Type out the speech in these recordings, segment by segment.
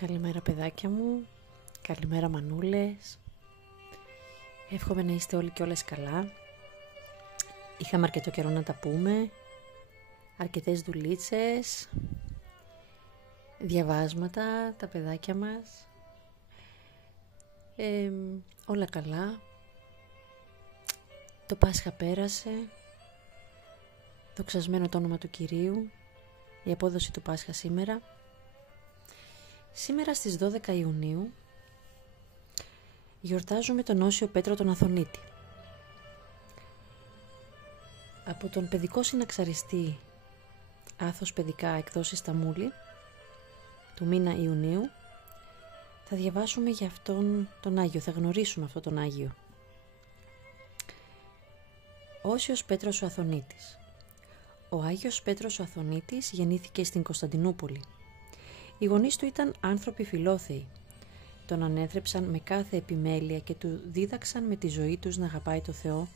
Καλημέρα παιδάκια μου, καλημέρα μανούλες. Εύχομαι να είστε όλοι και όλες καλά. Είχαμε αρκετό καιρό να τα πούμε, αρκετές δουλίτσες, διαβάσματα, τα παιδάκια μας. Όλα καλά. Το Πάσχα πέρασε, δοξασμένο το όνομα του Κυρίου, η απόδοση του Πάσχα σήμερα. Σήμερα στις 12 Ιουνίου γιορτάζουμε τον Όσιο Πέτρο τον Αθωνίτη. Από τον παιδικό συναξαριστή Άθος Παιδικά Εκδόσεις Σταμούλη του μήνα Ιουνίου θα διαβάσουμε για αυτόν τον Άγιο, θα γνωρίσουμε αυτόν τον Άγιο. Όσιος Πέτρος ο Αθωνίτης. Ο Άγιος Πέτρος ο Αθωνίτης γεννήθηκε στην Κωνσταντινούπολη. Οι γονείς του ήταν άνθρωποι φιλόθεοι. Τον ανέθρεψαν με κάθε επιμέλεια και του δίδαξαν με τη ζωή τους να αγαπάει το Θεό.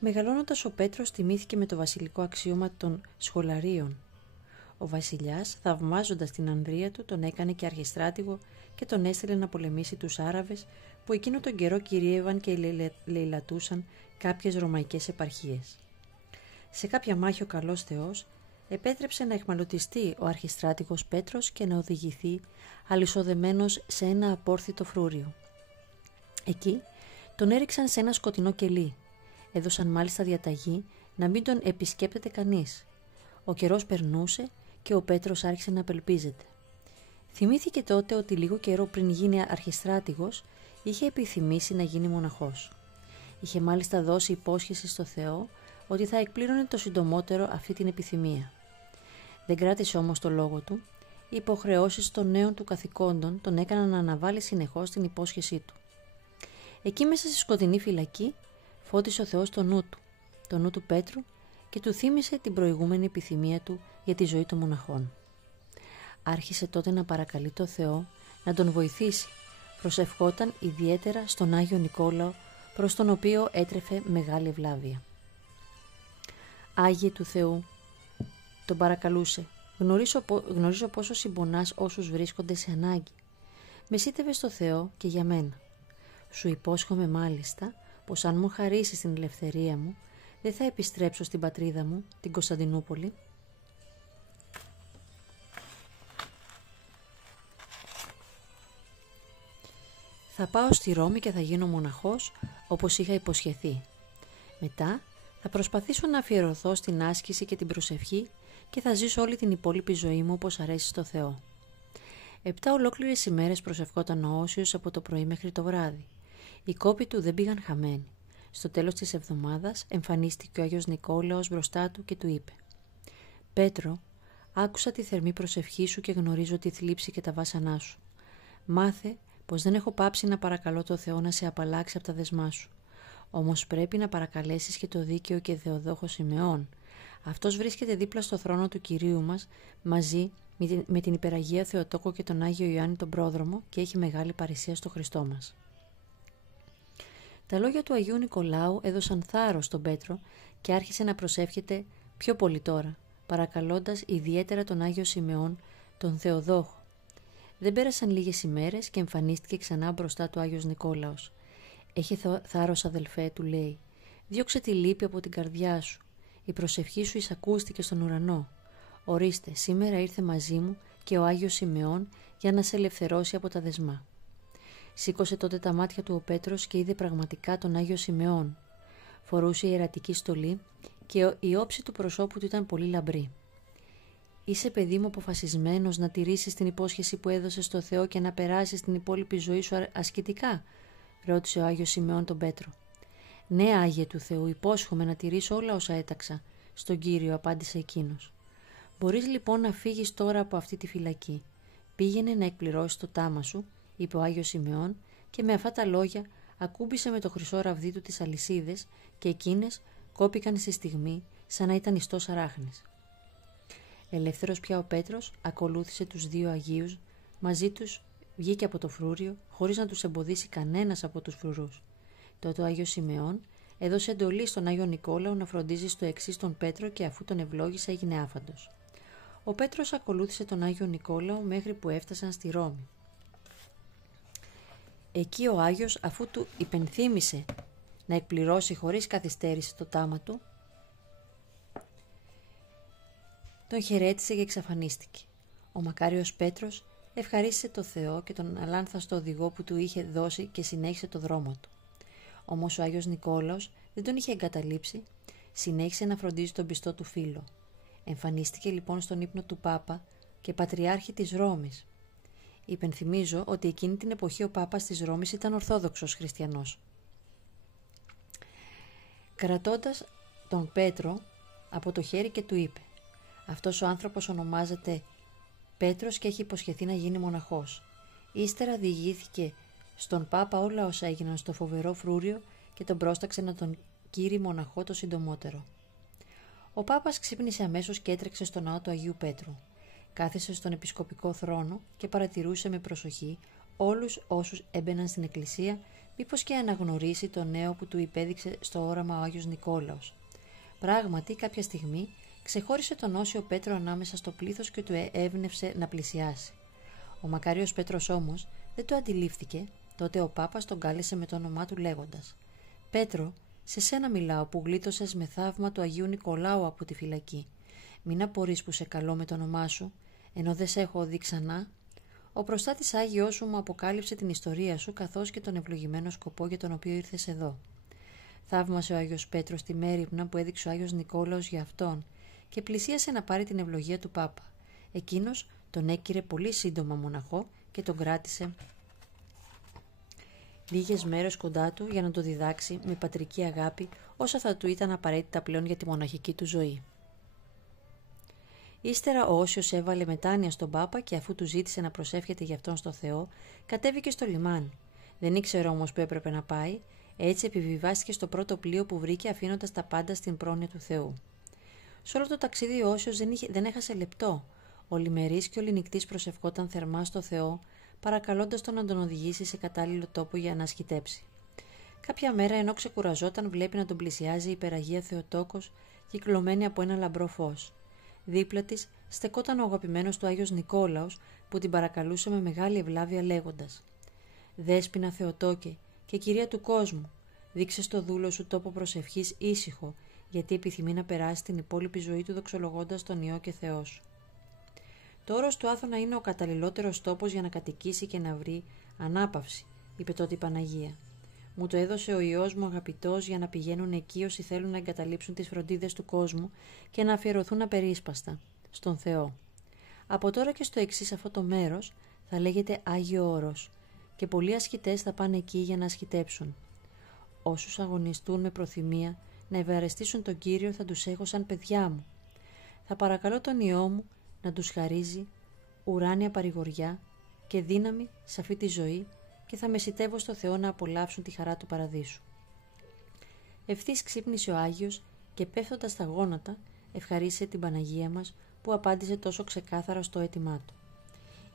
Μεγαλώνοντας ο Πέτρος τιμήθηκε με το βασιλικό αξίωμα των σχολαρίων. Ο βασιλιάς, θαυμάζοντας την ανδρεία του, τον έκανε και αρχιστράτηγο και τον έστειλε να πολεμήσει τους Άραβες που εκείνο τον καιρό κυρίευαν και λαιλατούσαν κάποιες ρωμαϊκές επαρχίες. Σε κάποια μάχη ο καλός Θεός επέτρεψε να εχμαλωτιστεί ο αρχιστράτηγος Πέτρος και να οδηγηθεί αλυσοδεμένος σε ένα απόρθητο φρούριο. Εκεί τον έριξαν σε ένα σκοτεινό κελί. Έδωσαν μάλιστα διαταγή να μην τον επισκέπτεται κανείς. Ο καιρός περνούσε και ο Πέτρος άρχισε να απελπίζεται. Θυμήθηκε τότε ότι λίγο καιρό πριν γίνει αρχιστράτηγος είχε επιθυμήσει να γίνει μοναχός. Είχε μάλιστα δώσει υπόσχεση στο Θεό ότι θα εκπλήρωνε το συντομότερο αυτή την επιθυμία. Δεν κράτησε όμως το λόγο του. Οι υποχρεώσεις των νέων του καθηκόντων τον έκαναν να αναβάλει συνεχώς την υπόσχεσή του. Εκεί μέσα στη σκοτεινή φυλακή φώτισε ο Θεός το νου του Πέτρου και του θύμισε την προηγούμενη επιθυμία του για τη ζωή των μοναχών. Άρχισε τότε να παρακαλεί το Θεό να τον βοηθήσει. Προσευχόταν ιδιαίτερα στον Άγιο Νικόλαο, προς τον οποίο έτρεφε μεγάλη ευλάβεια. «Άγιε του Θεού», τον παρακαλούσε, «γνωρίζω πόσο συμπονάς όσους βρίσκονται σε ανάγκη. Μεσίτευε στο Θεό και για μένα. Σου υπόσχομαι μάλιστα πως αν μου χαρίσεις την ελευθερία μου, δεν θα επιστρέψω στην πατρίδα μου, την Κωνσταντινούπολη. Θα πάω στη Ρώμη και θα γίνω μοναχός όπως είχα υποσχεθεί. Μετά θα προσπαθήσω να αφιερωθώ στην άσκηση και την προσευχή και θα ζήσω όλη την υπόλοιπη ζωή μου όπως αρέσει στο Θεό». 7 ολόκληρες ημέρες προσευχόταν ο Όσιος από το πρωί μέχρι το βράδυ. Οι κόποι του δεν πήγαν χαμένοι. Στο τέλος της εβδομάδας εμφανίστηκε ο Άγιος Νικόλαος μπροστά του και του είπε: «Πέτρο, άκουσα τη θερμή προσευχή σου και γνωρίζω τη θλίψη και τα βάσανά σου. Μάθε πως δεν έχω πάψει να παρακαλώ το Θεό να σε απαλλάξει από τα δεσμά σου. Όμως πρέπει να παρακαλέσεις και το δίκαιο και Θεοδόχο Σιμεών. Αυτός βρίσκεται δίπλα στο θρόνο του Κυρίου μας, μαζί με την υπεραγία Θεοτόκο και τον Άγιο Ιωάννη τον Πρόδρομο και έχει μεγάλη παρησία στο Χριστό μας». Τα λόγια του Αγίου Νικολάου έδωσαν θάρρος στον Πέτρο και άρχισε να προσεύχεται πιο πολύ τώρα, παρακαλώντας ιδιαίτερα τον Άγιο Σιμεών, τον Θεοδόχο. Δεν πέρασαν λίγες ημέρες και εμφανίστηκε ξανά μπροστά του Άγιος Νικόλαος. «Έχει θάρρος, αδελφέ», του λέει, «διώξε τη λύπη από την καρδιά σου. Η προσευχή σου εισακούστηκε στον ουρανό. Ορίστε, σήμερα ήρθε μαζί μου και ο Άγιος Σιμεών για να σε ελευθερώσει από τα δεσμά». Σήκωσε τότε τα μάτια του ο Πέτρος και είδε πραγματικά τον Άγιο Σιμεών. Φορούσε ιερατική στολή και η όψη του προσώπου του ήταν πολύ λαμπρή. «Είσαι, παιδί μου, αποφασισμένος να τηρήσεις την υπόσχεση που έδωσες στο Θεό και να περάσεις την υπόλοιπη ζωή σου ασκητικά?» ρώτησε ο Άγιος Σιμεών τον Πέτρο. «Ναι, Άγιε του Θεού, υπόσχομαι να τηρήσω όλα όσα έταξα στον Κύριο», απάντησε εκείνος. «Μπορείς λοιπόν να φύγεις τώρα από αυτή τη φυλακή. Πήγαινε να εκπληρώσεις το τάμα σου», είπε ο Άγιος Σιμεών, και με αυτά τα λόγια ακούμπησε με το χρυσό ραβδί του τις αλυσίδες και εκείνες κόπηκαν στη στιγμή σαν να ήταν ιστός αράχνης. Ελεύθερος πια ο Πέτρος ακολούθησε τους δύο Αγίους, μαζί τους βγήκε από το φρούριο χωρίς να τους εμποδίσει κανένας από τους φρουρούς. Τότε ο Άγιος Σιμεών έδωσε εντολή στον Άγιο Νικόλαο να φροντίζει στο εξής τον Πέτρο και αφού τον ευλόγησε έγινε άφαντος. Ο Πέτρος ακολούθησε τον Άγιο Νικόλαο μέχρι που έφτασαν στη Ρώμη. Εκεί ο Άγιος, αφού του υπενθύμησε να εκπληρώσει χωρίς καθυστέρηση το τάμα του, τον χαιρέτησε και εξαφανίστηκε. Ο μακάριος Πέτρος ευχαρίστησε το Θεό και τον αλάνθαστο οδηγό που του είχε δώσει και συνέχισε το δρόμο του. Όμως ο Άγιος Νικόλαος δεν τον είχε εγκαταλείψει, συνέχισε να φροντίζει τον πιστό του φίλο. Εμφανίστηκε λοιπόν στον ύπνο του Πάπα και Πατριάρχη της Ρώμης. Υπενθυμίζω ότι εκείνη την εποχή ο Πάπας της Ρώμης ήταν Ορθόδοξος Χριστιανός. Κρατώντας τον Πέτρο από το χέρι και του είπε: «Αυτός ο άνθρωπος ονομάζεται Πέτρος και έχει υποσχεθεί να γίνει μοναχός». Ύστερα διηγήθηκε στον Πάπα όλα όσα έγιναν στο φοβερό φρούριο και τον πρόσταξε να τον κήρει μοναχό το συντομότερο. Ο Πάπας ξύπνησε αμέσως και έτρεξε στο ναό του Αγίου Πέτρου. Κάθισε στον επισκοπικό θρόνο και παρατηρούσε με προσοχή όλους όσους έμπαιναν στην εκκλησία, μήπως και αναγνωρίσει το νέο που του υπέδειξε στο όραμα ο Άγιος Νικόλαος. Πράγματι, κάποια στιγμή ξεχώρισε τον Όσιο Πέτρο ανάμεσα στο πλήθος και του έμπνευσε να πλησιάσει. Ο μακάριος Πέτρος όμως δεν το αντιλήφθηκε. Τότε ο Πάπας τον κάλεσε με το όνομά του λέγοντας: «Πέτρο, σε σένα μιλάω που γλίτωσες με θαύμα του Αγίου Νικολάου από τη φυλακή. Μην απορείς που σε καλώ με το όνομά σου, ενώ δεν σε έχω δει ξανά. Ο προστάτης Άγιος σου μου αποκάλυψε την ιστορία σου καθώς και τον ευλογημένο σκοπό για τον οποίο ήρθες εδώ». Θαύμασε ο Άγιος Πέτρος τη μέριμνα που έδειξε ο Άγιος Νικόλαος για αυτόν και πλησίασε να πάρει την ευλογία του Πάπα. Εκείνος τον έκηρε πολύ σύντομα μοναχό και τον κράτησε λίγες μέρες κοντά του για να το διδάξει με πατρική αγάπη όσα θα του ήταν απαραίτητα πλέον για τη μοναχική του ζωή. Ύστερα ο Όσιος έβαλε μετάνοια στον Πάπα και αφού του ζήτησε να προσεύχεται για αυτόν στο Θεό, κατέβηκε στο λιμάνι. Δεν ήξερε όμως που έπρεπε να πάει, έτσι επιβιβάστηκε στο πρώτο πλοίο που βρήκε αφήνοντας τα πάντα στην πρόνοια του Θεού. Σε όλο το ταξίδι ο Όσιος δεν έχασε λεπτό. Ολημερής και οληνικτής προσευχόταν θερμά στο Θεό, παρακαλώντας τον να τον οδηγήσει σε κατάλληλο τόπο για να ασκητέψει. Κάποια μέρα, ενώ ξεκουραζόταν, βλέπει να τον πλησιάζει η υπεραγία Θεοτόκος, κυκλωμένη από ένα λαμπρό φως. Δίπλα της στεκόταν ο αγαπημένος του Άγιος Νικόλαος, που την παρακαλούσε με μεγάλη ευλάβεια λέγοντας: «Δέσποινα Θεοτόκε και κυρία του κόσμου, δείξε στο δούλο σου τόπο προσευχής ήσυχο, γιατί επιθυμεί να περάσει την υπόλοιπη ζωή του δοξολογώντας τον Υιό και Θεό σου». Το όρος του Άθωνα είναι ο καταλληλότερος τόπος για να κατοικήσει και να βρει ανάπαυση, είπε τότε η Παναγία. Μου το έδωσε ο Υιός μου αγαπητός για να πηγαίνουν εκεί όσοι θέλουν να εγκαταλείψουν τις φροντίδες του κόσμου και να αφιερωθούν απερίσπαστα στον Θεό. Από τώρα και στο εξής αυτό το μέρος θα λέγεται Άγιο Όρος και πολλοί ασκητές θα πάνε εκεί για να ασκητέψουν. Όσους αγωνιστούν με προθυμία να ευαρεστήσουν τον Κύριο θα τους έχω σαν παιδιά μου. Θα παρακαλώ τον Υιό μου να τους χαρίζει ουράνια παρηγοριά και δύναμη σε αυτή τη ζωή και θα μεσητεύω στο Θεό να απολαύσουν τη χαρά του παραδείσου. Ευθύς ξύπνησε ο Άγιος και πέφτοντας στα γόνατα ευχαρίστησε την Παναγία μας που απάντησε τόσο ξεκάθαρα στο αίτημά του.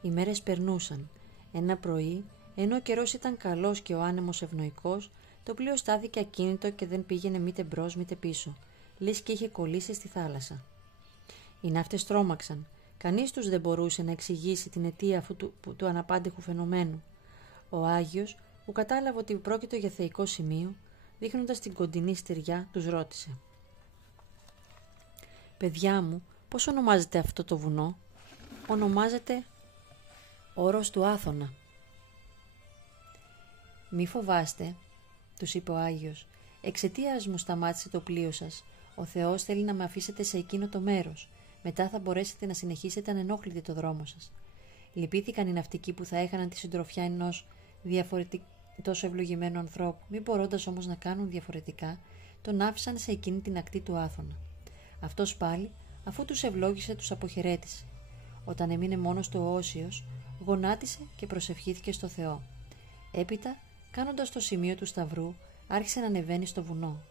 Οι μέρες περνούσαν. Ένα πρωί, ενώ ο καιρός ήταν καλός και ο άνεμος ευνοϊκός, το πλοίο στάθηκε ακίνητο και δεν πήγαινε μήτε μπρος μήτε πίσω, λες και είχε κολλήσει στη θάλασσα. Οι ναύτες τρόμαξαν. Κανείς τους δεν μπορούσε να εξηγήσει την αιτία αυτού του αναπάντεχου φαινομένου. Ο Άγιος, που κατάλαβε ότι πρόκειται για θεϊκό σημείο, δείχνοντας την κοντινή στεριά, τους ρώτησε: «Παιδιά μου, πώς ονομάζεται αυτό το βουνό?» «Ονομάζεται Όρος του Άθωνα». «Μη φοβάστε», τους είπε ο Άγιος, «εξαιτίας μου σταμάτησε το πλοίο σας. Ο Θεός θέλει να με αφήσετε σε εκείνο το μέρος. Μετά θα μπορέσετε να συνεχίσετε ανενόχλητοι το δρόμο σας». Λυπήθηκαν οι ναυτικοί που θα έχαναν τη συντροφιά ενός τόσο ευλογημένου ανθρώπου. Μη μπορώντας όμως να κάνουν διαφορετικά, τον άφησαν σε εκείνη την ακτή του Άθωνα. Αυτός πάλι, αφού τους ευλόγησε, τους αποχαιρέτησε. Όταν έμεινε μόνος του ο Όσιος, γονάτισε και προσευχήθηκε στο Θεό. Έπειτα, κάνοντας το σημείο του σταυρού, άρχισε να ανεβαίνει στο βουνό.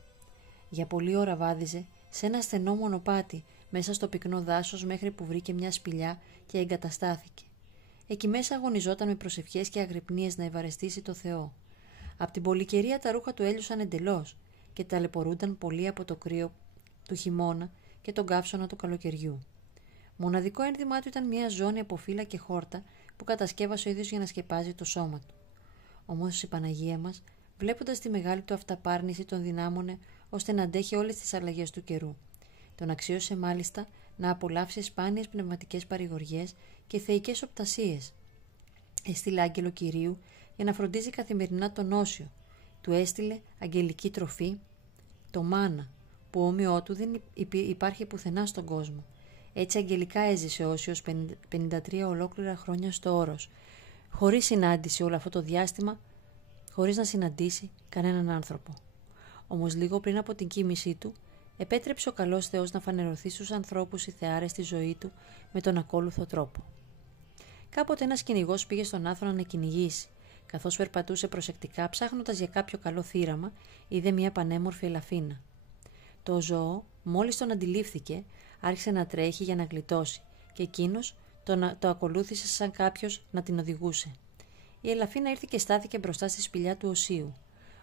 Για πολλή ώρα βάδιζε σε ένα στενό μονοπάτι μέσα στο πυκνό δάσος μέχρι που βρήκε μια σπηλιά και εγκαταστάθηκε. Εκεί μέσα αγωνιζόταν με προσευχές και αγρυπνίες να ευαρεστήσει το Θεό. Απ' την πολυκαιρία τα ρούχα του έλειωσαν εντελώς και ταλαιπωρούνταν πολύ από το κρύο του χειμώνα και τον καύσωνα του καλοκαιριού. Μοναδικό ένδυμά του ήταν μια ζώνη από φύλλα και χόρτα που κατασκεύασε ο ίδιος για να σκεπάζει το σώμα του. Όμως η Παναγία μας, βλέποντας τη μεγάλη του αυταπάρνηση, τον δυνάμωνε ώστε να αντέχει όλες τις αλλαγές του καιρού. Τον αξίωσε μάλιστα να απολαύσει σπάνιες πνευματικές παρηγοριές και θεϊκές οπτασίες. Έστειλε άγγελο Κυρίου για να φροντίζει καθημερινά τον Όσιο. Του έστειλε αγγελική τροφή, το μάνα, που όμοιό του δεν υπάρχει πουθενά στον κόσμο. Έτσι αγγελικά έζησε ο Όσιος 53 ολόκληρα χρόνια στο όρος, χωρίς συνάντηση όλο αυτό το διάστημα, χωρίς να συναντήσει κανέναν άνθρωπο. Όμως λίγο πριν από την κοίμησή του, επέτρεψε ο καλός Θεός να φανερωθεί στους ανθρώπους οι θεάρες στη ζωή του με τον ακόλουθο τρόπο. Κάποτε ένας κυνηγός πήγε στον Άθωνα να κυνηγήσει. Καθώς περπατούσε προσεκτικά ψάχνοντας για κάποιο καλό θύραμα, είδε μια πανέμορφη ελαφίνα. Το ζώο, μόλις τον αντιλήφθηκε, άρχισε να τρέχει για να γλιτώσει και εκείνος το ακολούθησε σαν κάποιος να την οδηγούσε. Η ελαφίνα ήρθε και στάθηκε μπροστά στη σπηλιά του οσίου.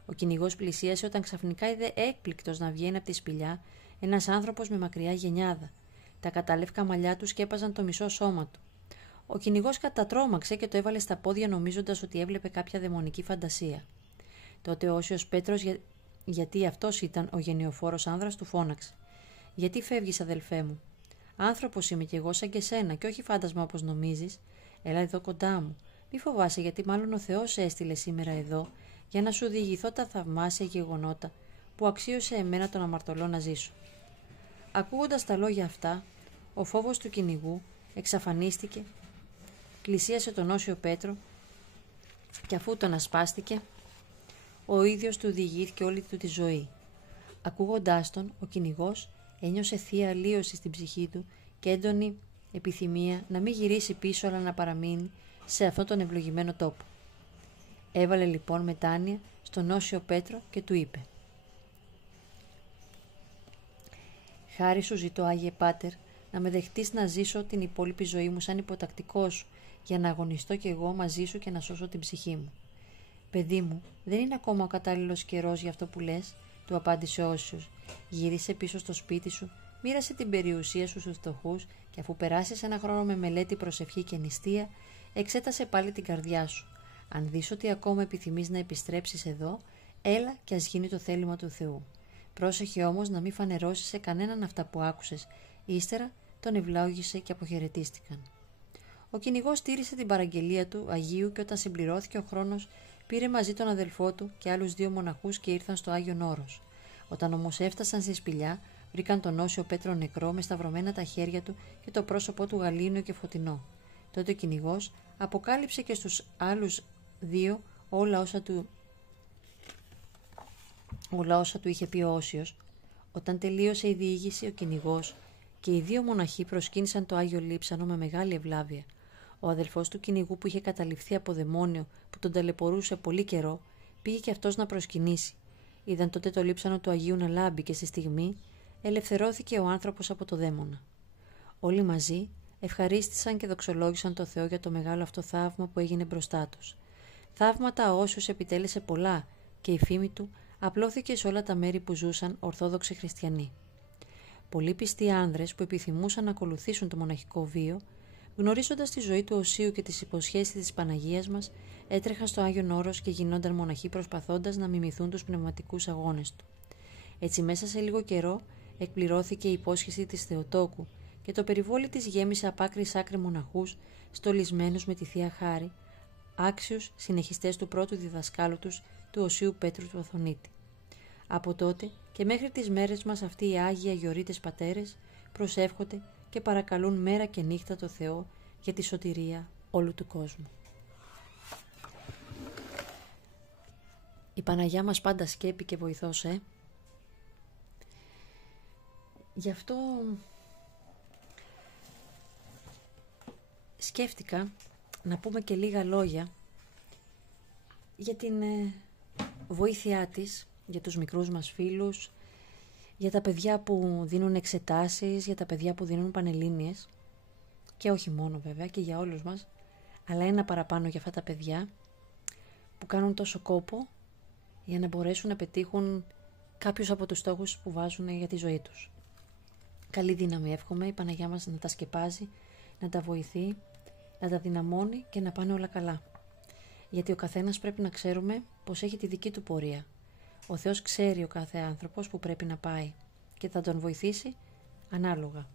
Ο κυνηγός πλησίασε όταν ξαφνικά είδε έκπληκτος να βγαίνει από τη σπηλιά ένας άνθρωπος με μακριά γενιάδα. Τα κατάλευκα μαλλιά του σκέπαζαν το μισό σώμα του. Ο κυνηγός κατατρόμαξε και το έβαλε στα πόδια νομίζοντας ότι έβλεπε κάποια δαιμονική φαντασία. Τότε ο Όσιος Πέτρος, γιατί αυτός ήταν ο γενιοφόρος άνδρας, του φώναξε: «Γιατί φεύγεις, αδελφέ μου? Άνθρωπος είμαι κι εγώ σαν και σένα και όχι φάντασμα όπως νομίζεις. Έλα εδώ κοντά μου. Μη φοβάσαι, γιατί μάλλον ο Θεός έστειλε σήμερα εδώ για να σου διηγηθώ τα θαυμάσια γεγονότα που αξίωσε εμένα τον αμαρτωλό να ζήσω». Ακούγοντας τα λόγια αυτά, ο φόβος του κυνηγού εξαφανίστηκε, πλησίασε τον Όσιο Πέτρο και αφού τον ασπάστηκε, ο ίδιος του διηγήθηκε όλη του τη ζωή. Ακούγοντάς τον, ο κυνηγός ένιωσε θεία αλλίωση στην ψυχή του και έντονη επιθυμία να μην γυρίσει πίσω αλλά να παραμείνει σε αυτόν τον ευλογημένο τόπο. Έβαλε λοιπόν μετάνοια στον Όσιο Πέτρο και του είπε: «Χάρη σου ζητώ, Άγιε Πάτερ, να με δεχτείς να ζήσω την υπόλοιπη ζωή μου σαν υποτακτικός σου, για να αγωνιστώ κι εγώ μαζί σου και να σώσω την ψυχή μου». «Παιδί μου, δεν είναι ακόμα ο κατάλληλος καιρός για αυτό που λες», του απάντησε ο Όσιος. «Γύρισε πίσω στο σπίτι σου, μοίρασε την περιουσία σου στους φτωχούς και αφού περάσεις ένα χρόνο με μελέτη, προσευχή και νηστεία, εξέτασε πάλι την καρδιά σου. Αν δεις ότι ακόμα επιθυμείς να επιστρέψεις εδώ, έλα και ας γίνει το θέλημα του Θεού. Πρόσεχε όμως να μην φανερώσεις σε κανέναν αυτά που άκουσες». Ύστερα τον ευλόγησε και αποχαιρετίστηκαν. Ο κυνηγός τήρησε την παραγγελία του Αγίου και όταν συμπληρώθηκε ο χρόνος, πήρε μαζί τον αδελφό του και άλλους 2 μοναχούς και ήρθαν στο Άγιον Όρος. Όταν όμως έφτασαν στη σπηλιά, βρήκαν τον Όσιο Πέτρο νεκρό με σταυρωμένα τα χέρια του και το πρόσωπό του γαλήνιο και φωτεινό. Τότε ο κυνηγός αποκάλυψε και στους άλλους 2 όλα όσα του είχε πει ο Όσιος. Όταν τελείωσε η διήγηση, ο κυνηγός και οι 2 μοναχοί προσκύνησαν το Άγιο Λείψανο με μεγάλη ευλάβεια. Ο αδελφός του κυνηγού, που είχε καταληφθεί από δαιμόνιο που τον ταλαιπωρούσε πολύ καιρό, πήγε και αυτός να προσκυνήσει. Είδαν τότε το λείψανο του Αγίου να λάμπει και στη στιγμή ελευθερώθηκε ο άνθρωπος από το δαίμονα. Όλοι μαζί ευχαρίστησαν και δοξολόγησαν το Θεό για το μεγάλο αυτό θαύμα που έγινε μπροστά τους. Θαύματα ο Όσιος επιτέλεσε πολλά και η φήμη του απλώθηκε σε όλα τα μέρη που ζούσαν Ορθόδοξοι χριστιανοί. Πολλοί πιστοί άνδρες που επιθυμούσαν να ακολουθήσουν το μοναχικό βίο, γνωρίζοντας τη ζωή του Οσίου και τις υποσχέσεις της Παναγίας μας, έτρεχαν στο Άγιον Όρος και γινόνταν μοναχοί προσπαθώντας να μιμηθούν τους πνευματικούς αγώνες του. Έτσι μέσα σε λίγο καιρό εκπληρώθηκε η υπόσχεση της Θεοτόκου και το περιβόλι της γέμισε απ' άκρη σ' άκρη μοναχούς, στολισμένους με τη Θεία Χάρη, άξιους συνεχιστές του πρώτου διδασκάλου τους, του Οσίου Πέτρου του Αθωνίτη. Από τότε και μέχρι τις μέρες μας αυτοί οι Άγιοι Αγιορείτες Πατέρες προσεύχονται και παρακαλούν μέρα και νύχτα το Θεό για τη σωτηρία όλου του κόσμου. Η Παναγιά μας πάντα σκέπη και βοηθός, Γι' αυτό σκέφτηκα να πούμε και λίγα λόγια για την βοήθειά της, για τους μικρούς μας φίλους, για τα παιδιά που δίνουν εξετάσεις, για τα παιδιά που δίνουν πανελλήνιες και όχι μόνο βέβαια και για όλους μας, αλλά ένα παραπάνω για αυτά τα παιδιά που κάνουν τόσο κόπο για να μπορέσουν να πετύχουν κάποιους από τους στόχους που βάζουν για τη ζωή τους. Καλή δύναμη εύχομαι, η Παναγιά μας να τα σκεπάζει, να τα βοηθεί, να τα δυναμώνει και να πάνε όλα καλά. Γιατί ο καθένας πρέπει να ξέρουμε πως έχει τη δική του πορεία. Ο Θεός ξέρει ο κάθε άνθρωπος που πρέπει να πάει και θα τον βοηθήσει ανάλογα.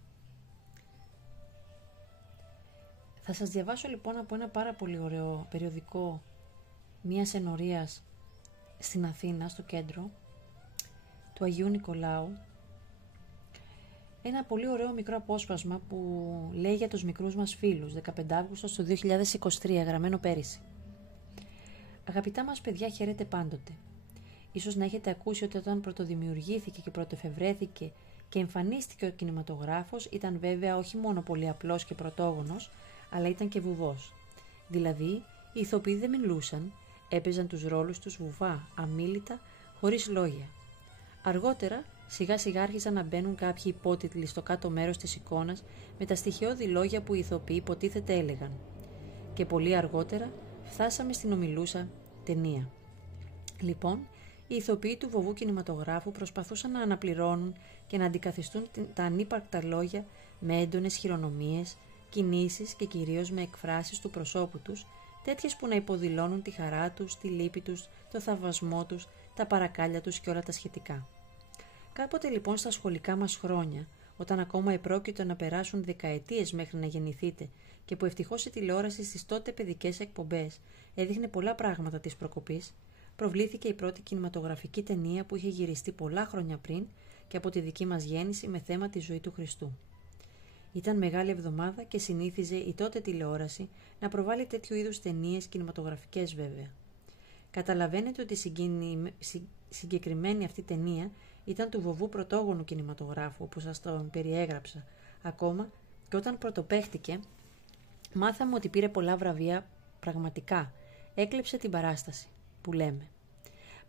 Θα σας διαβάσω λοιπόν από ένα πάρα πολύ ωραίο περιοδικό μιας ενορίας στην Αθήνα, στο κέντρο του Αγίου Νικολάου, ένα πολύ ωραίο μικρό απόσπασμα που λέει για τους μικρούς μας φίλους, 15 Αύγουστο του 2023, γραμμένο πέρυσι. Αγαπητά μας παιδιά, χαίρετε πάντοτε. Ίσως να έχετε ακούσει ότι όταν πρωτοδημιουργήθηκε και πρωτοεφευρέθηκε και εμφανίστηκε ο κινηματογράφος, ήταν βέβαια όχι μόνο πολύ απλός και πρωτόγονος, αλλά ήταν και βουβός. Δηλαδή, οι ηθοποιοί δεν μιλούσαν, έπαιζαν τους ρόλους τους βουβά, αμίλητα, χωρίς λόγια. Αργότερα, σιγά σιγά άρχισαν να μπαίνουν κάποιοι υπότιτλοι στο κάτω μέρος της εικόνας με τα στοιχειώδη λόγια που οι ηθοποιοί υποτίθεται έλεγαν. Και πολύ αργότερα φτάσαμε στην ομιλούσα ταινία. Λοιπόν, οι ηθοποιοί του βοβού κινηματογράφου προσπαθούσαν να αναπληρώνουν και να αντικαθιστούν τα ανύπαρκτα λόγια με έντονες χειρονομίες, κινήσεις και κυρίως με εκφράσεις του προσώπου τους, τέτοιες που να υποδηλώνουν τη χαρά τους, τη λύπη τους, το θαυμασμό τους, τα παρακάλια τους και όλα τα σχετικά. Κάποτε λοιπόν στα σχολικά μας χρόνια, όταν ακόμα επρόκειτο να περάσουν δεκαετίες μέχρι να γεννηθείτε και που ευτυχώς η τηλεόραση στις τότε παιδικές εκπομπές έδειχνε πολλά πράγματα της προκοπής, προβλήθηκε η πρώτη κινηματογραφική ταινία που είχε γυριστεί πολλά χρόνια πριν και από τη δική μας γέννηση με θέμα τη ζωή του Χριστού. Ήταν Μεγάλη Εβδομάδα και συνήθιζε η τότε τηλεόραση να προβάλλει τέτοιου είδους ταινίες κινηματογραφικές βέβαια. Καταλαβαίνετε ότι η συγκεκριμένη αυτή ταινία ήταν του βοβού πρωτόγονου κινηματογράφου, όπως σας τον περιέγραψα. Ακόμα και όταν πρωτοπαίχτηκε, μάθαμε ότι πήρε πολλά βραβεία πραγματικά. Έκλεψε την παράσταση, που λέμε.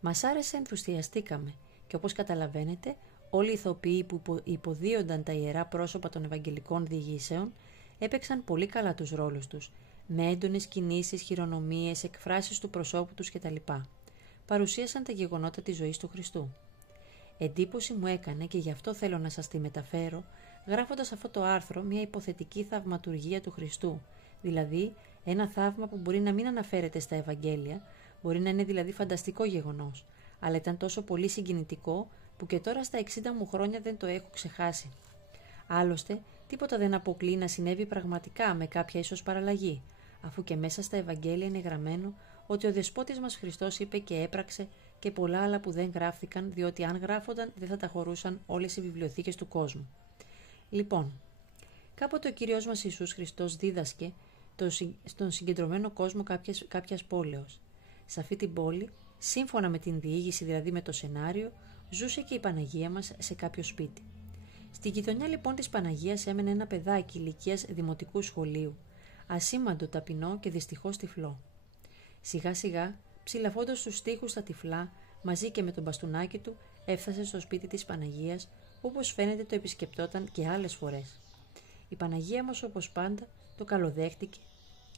Μας άρεσε, ενθουσιαστήκαμε και όπως καταλαβαίνετε, όλοι οι ηθοποιοί που υποδίονταν τα ιερά πρόσωπα των Ευαγγελικών διηγήσεων έπαιξαν πολύ καλά τους ρόλους τους, με έντονες κινήσεις, χειρονομίες, εκφράσεις του προσώπου τους κτλ. Παρουσίασαν τα γεγονότα της ζωής του Χριστού. Εντύπωση μου έκανε και γι' αυτό θέλω να σας τη μεταφέρω, γράφοντας αυτό το άρθρο μια υποθετική θαυματουργία του Χριστού, δηλαδή ένα θαύμα που μπορεί να μην αναφέρεται στα Ευαγγέλια, μπορεί να είναι δηλαδή φανταστικό γεγονός, αλλά ήταν τόσο πολύ συγκινητικό που και τώρα στα 60 μου χρόνια δεν το έχω ξεχάσει. Άλλωστε, τίποτα δεν αποκλεί να συνέβη πραγματικά με κάποια ίσως παραλλαγή, αφού και μέσα στα Ευαγγέλια είναι γραμμένο ότι ο Δεσπότης μας Χριστός είπε και έπραξε και πολλά άλλα που δεν γράφτηκαν, διότι αν γράφονταν δεν θα τα χωρούσαν όλες οι βιβλιοθήκες του κόσμου. Λοιπόν, κάποτε ο Κύριος μας Ιησούς Χριστός δίδασκε στον συγκεντρωμένο κόσμο κάποιας πόλεως. Σε αυτή την πόλη, σύμφωνα με την διήγηση, δηλαδή με το σενάριο, ζούσε και η Παναγία μας σε κάποιο σπίτι. Στη γειτονιά λοιπόν της Παναγίας έμενε ένα παιδάκι ηλικίας δημοτικού σχολείου, ασήμαντο, ταπεινό και δυστυχώς τυφλό. Σιγά σιγά, ψηλαφώντας τους τοίχους στα τυφλά, μαζί και με τον μπαστούνάκι του, έφτασε στο σπίτι της Παναγίας, όπως φαίνεται το επισκεπτόταν και άλλες φορές. Η Παναγία μας, όπως πάντα, το καλοδέχτηκε.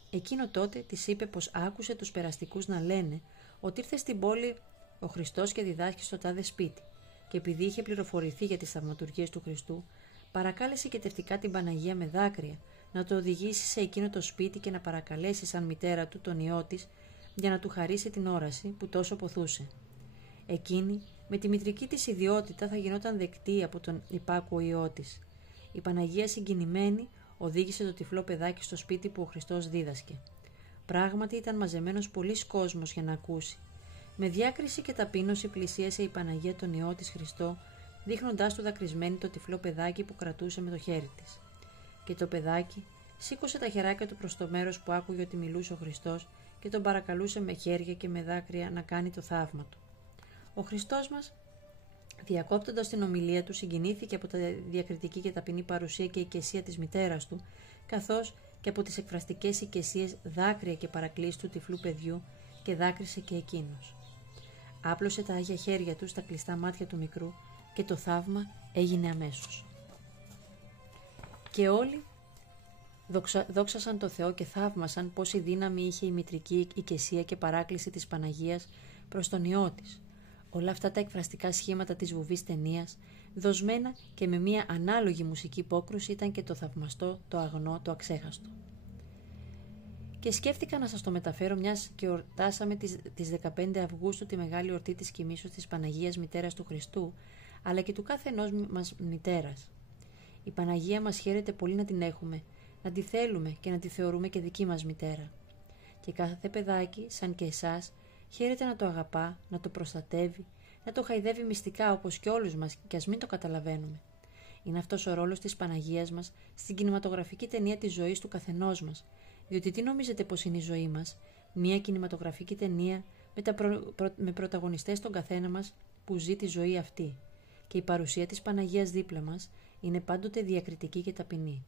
Εκείνο τότε της είπε πως άκουσε τους περαστικούς να λένε ότι ήρθε στην πόλη ο Χριστός και διδάσκει στο τάδε σπίτι, και επειδή είχε πληροφορηθεί για τις θαυματουργίες του Χριστού, παρακάλεσε κετευτικά την Παναγία με δάκρυα να το οδηγήσει σε εκείνο το σπίτι και να παρακαλέσει σαν μητέρα του τον ιό της για να του χαρίσει την όραση που τόσο ποθούσε. Εκείνη, με τη μητρική της ιδιότητα, θα γινόταν δεκτή από τον υπάκουο ιό της. Η Παναγία, συγκινημένη, οδήγησε το τυφλό παιδάκι στο σπίτι που ο Χριστός δίδασκε. Πράγματι ήταν μαζεμένος πολλής κόσμος για να ακούσει. Με διάκριση και ταπείνωση πλησίασε η Παναγία τον ιό της Χριστό, δείχνοντάς του δακρυσμένη το τυφλό παιδάκι που κρατούσε με το χέρι της. Και το παιδάκι σήκωσε τα χεράκια του προς το μέρος που άκουγε ότι μιλούσε ο Χριστός και τον παρακαλούσε με χέρια και με δάκρυα να κάνει το θαύμα του. Ο Χριστός μας, διακόπτοντας την ομιλία του, συγκινήθηκε από τα διακριτική και ταπεινή παρουσία και οικεσία της μητέρας του, καθώς και από τις εκφραστικές οικεσίες, δάκρυα και παρακλήσεις του τυφλού παιδιού, και δάκρυσε και εκείνος. Άπλωσε τα άγια χέρια του στα κλειστά μάτια του μικρού και το θαύμα έγινε αμέσως. Και όλοι δόξασαν το Θεό και θαύμασαν πόση δύναμη είχε η μητρική οικεσία και παράκληση της Παναγίας προς τον ιό της. Όλα αυτά τα εκφραστικά σχήματα της βουβής ταινίας, δοσμένα και με μια ανάλογη μουσική υπόκρουση, ήταν και το θαυμαστό, το αγνό, το αξέχαστο. Και σκέφτηκα να σας το μεταφέρω, μιας και εορτάσαμε τις 15 Αυγούστου τη μεγάλη εορτή της κοιμήσεως της Παναγίας Μητέρας του Χριστού, αλλά και του κάθε ενός μας μητέρας. Η Παναγία μας χαίρεται πολύ να την έχουμε, να τη θέλουμε και να τη θεωρούμε και δική μας μητέρα. Και κάθε παιδάκι, σαν και εσάς, χαίρεται να το αγαπά, να το προστατεύει, να το χαϊδεύει μυστικά όπως και όλους μας, και ας μην το καταλαβαίνουμε. Είναι αυτός ο ρόλος της Παναγίας μας στην κινηματογραφική ταινία της ζωής του καθενός μας. Διότι τι νομίζετε πως είναι η ζωή μας? Μια κινηματογραφική ταινία με πρωταγωνιστές τον καθένα μας που ζει τη ζωή αυτή. Και η παρουσία της Παναγίας δίπλα μας είναι πάντοτε διακριτική και ταπεινή.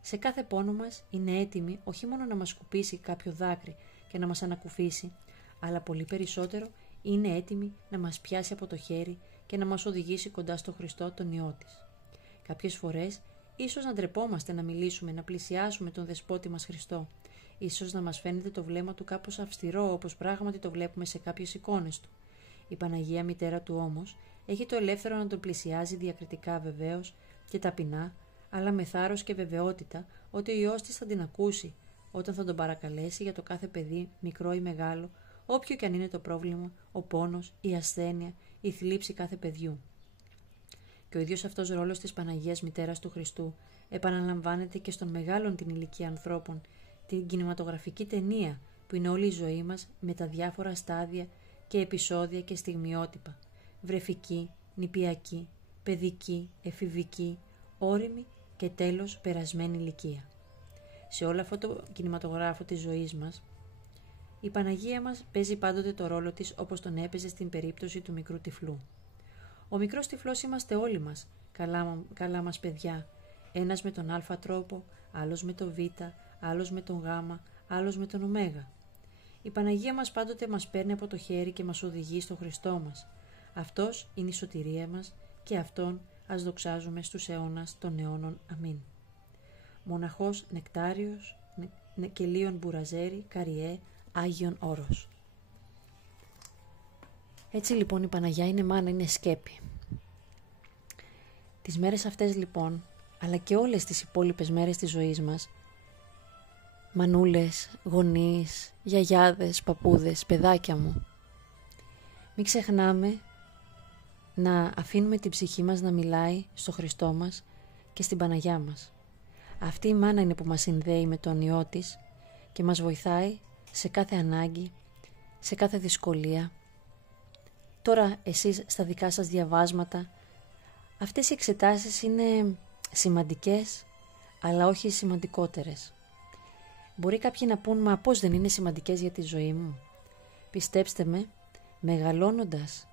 Σε κάθε πόνο μας είναι έτοιμη όχι μόνο να μας σκουπίσει κάποιο δάκρυ και να μας ανακουφίσει, αλλά πολύ περισσότερο είναι έτοιμη να μας πιάσει από το χέρι και να μας οδηγήσει κοντά στο Χριστό, τον Υιό της. Κάποιες φορές ίσως να ντρεπόμαστε να μιλήσουμε, να πλησιάσουμε τον Δεσπότη μας Χριστό. Ίσως να μας φαίνεται το βλέμμα του κάπως αυστηρό, όπως πράγματι το βλέπουμε σε κάποιες εικόνες του. Η Παναγία Μητέρα του όμως έχει το ελεύθερο να τον πλησιάζει διακριτικά βεβαίως και ταπεινά, αλλά με θάρρος και βεβαιότητα ότι ο Υιός της θα την ακούσει όταν θα τον παρακαλέσει για το κάθε παιδί, μικρό ή μεγάλο, όποιο και αν είναι το πρόβλημα, ο πόνος, η ασθένεια, η θλίψη κάθε παιδιού. Και ο ίδιος αυτός ρόλος της Παναγίας Μητέρας του Χριστού επαναλαμβάνεται και στον μεγάλων την ηλικία ανθρώπων, την κινηματογραφική ταινία που είναι όλη η ζωή μας με τα διάφορα στάδια και επεισόδια και στιγμιότυπα, βρεφική, νηπιακή, παιδική, εφηβική, όριμη και τέλος περασμένη ηλικία. Σε όλο αυτό το κινηματογράφο της ζωής μας, η Παναγία μας παίζει πάντοτε το ρόλο της όπως τον έπαιζε στην περίπτωση του μικρού τυφλού. Ο μικρός τυφλός είμαστε όλοι μας, καλά μας παιδιά, ένας με τον Α τρόπο, άλλος με τον Β, άλλος με τον Γ, άλλος με τον Ω. Η Παναγία μας πάντοτε μας παίρνει από το χέρι και μας οδηγεί στο Χριστό μας. Αυτός είναι η σωτηρία μας και Αυτόν ας δοξάζουμε στους αιώνας των αιώνων. Αμήν. Μοναχός Νεκτάριος Κελίων Μπουραζέρη, Καριέ, Άγιον Όρος. Έτσι λοιπόν η Παναγιά είναι μάνα, είναι σκέπη. Τις μέρες αυτές λοιπόν, αλλά και όλες τις υπόλοιπες μέρες της ζωής μας, μανούλες, γονείς, γιαγιάδες, παππούδες, παιδάκια μου, μην ξεχνάμε να αφήνουμε την ψυχή μας να μιλάει στο Χριστό μας και στην Παναγιά μας. Αυτή η μάνα είναι που μας συνδέει με τον Υιό της και μας βοηθάει σε κάθε ανάγκη, σε κάθε δυσκολία. Τώρα εσείς στα δικά σας διαβάσματα, αυτές οι εξετάσεις είναι σημαντικές, αλλά όχι σημαντικότερες. Μπορεί κάποιοι να πούν, μα πώς δεν είναι σημαντικές για τη ζωή μου? Πιστέψτε με, μεγαλώνοντας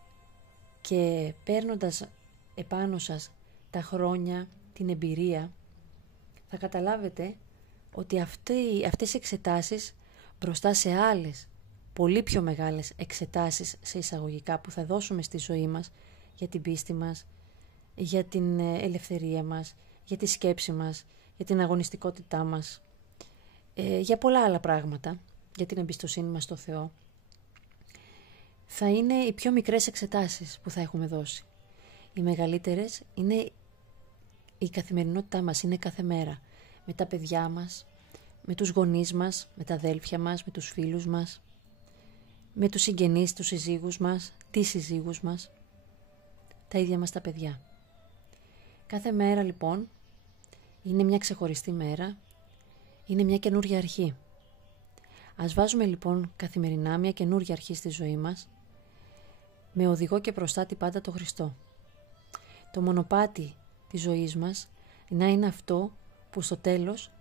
και παίρνοντας επάνω σας τα χρόνια, την εμπειρία, θα καταλάβετε ότι αυτές οι εξετάσεις μπροστά σε άλλες, πολύ πιο μεγάλες εξετάσεις σε εισαγωγικά που θα δώσουμε στη ζωή μας, για την πίστη μας, για την ελευθερία μας, για τη σκέψη μας, για την αγωνιστικότητά μας, για πολλά άλλα πράγματα, για την εμπιστοσύνη μας στο Θεό, θα είναι οι πιο μικρές εξετάσεις που θα έχουμε δώσει. Οι μεγαλύτερες είναι η καθημερινότητά μας, είναι κάθε μέρα, με τα παιδιά μας, με τους γονείς μας, με τα αδέλφια μας, με τους φίλους μας, με τους συγγενείς, τους συζύγους μας, τις συζύγους μας, τα ίδια μας τα παιδιά. Κάθε μέρα λοιπόν είναι μια ξεχωριστή μέρα, είναι μια καινούργια αρχή. Ας βάζουμε λοιπόν καθημερινά μια καινούργια αρχή στη ζωή μας, με οδηγό και προστάτη πάντα το Χριστό. Το μονοπάτι της ζωής μας να είναι αυτό που στο τέλος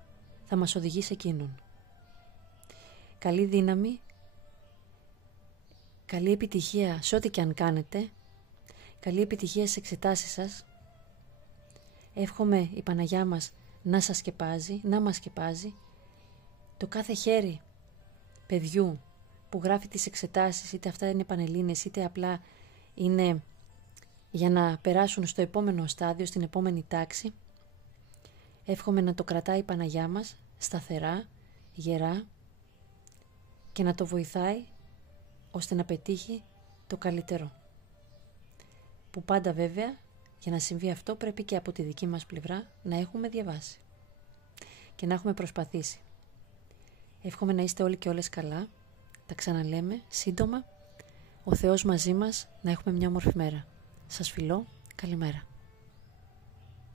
θα μας οδηγεί σε Εκείνον. Καλή δύναμη, καλή επιτυχία σε ό,τι και αν κάνετε, καλή επιτυχία στις εξετάσεις σας. Εύχομαι η Παναγιά μας να σας σκεπάζει, να μας σκεπάζει. Το κάθε χέρι παιδιού που γράφει τις εξετάσεις, είτε αυτά είναι πανελλήνιες, είτε απλά είναι για να περάσουν στο επόμενο στάδιο, στην επόμενη τάξη, εύχομαι να το κρατάει η Παναγιά μας σταθερά, γερά και να το βοηθάει ώστε να πετύχει το καλύτερο. που πάντα βέβαια για να συμβεί αυτό πρέπει και από τη δική μας πλευρά να έχουμε διαβάσει και να έχουμε προσπαθήσει. Εύχομαι να είστε όλοι και όλες καλά. Τα ξαναλέμε σύντομα. Ο Θεός μαζί μας, να έχουμε μια όμορφη μέρα. Σας φιλώ. Καλημέρα.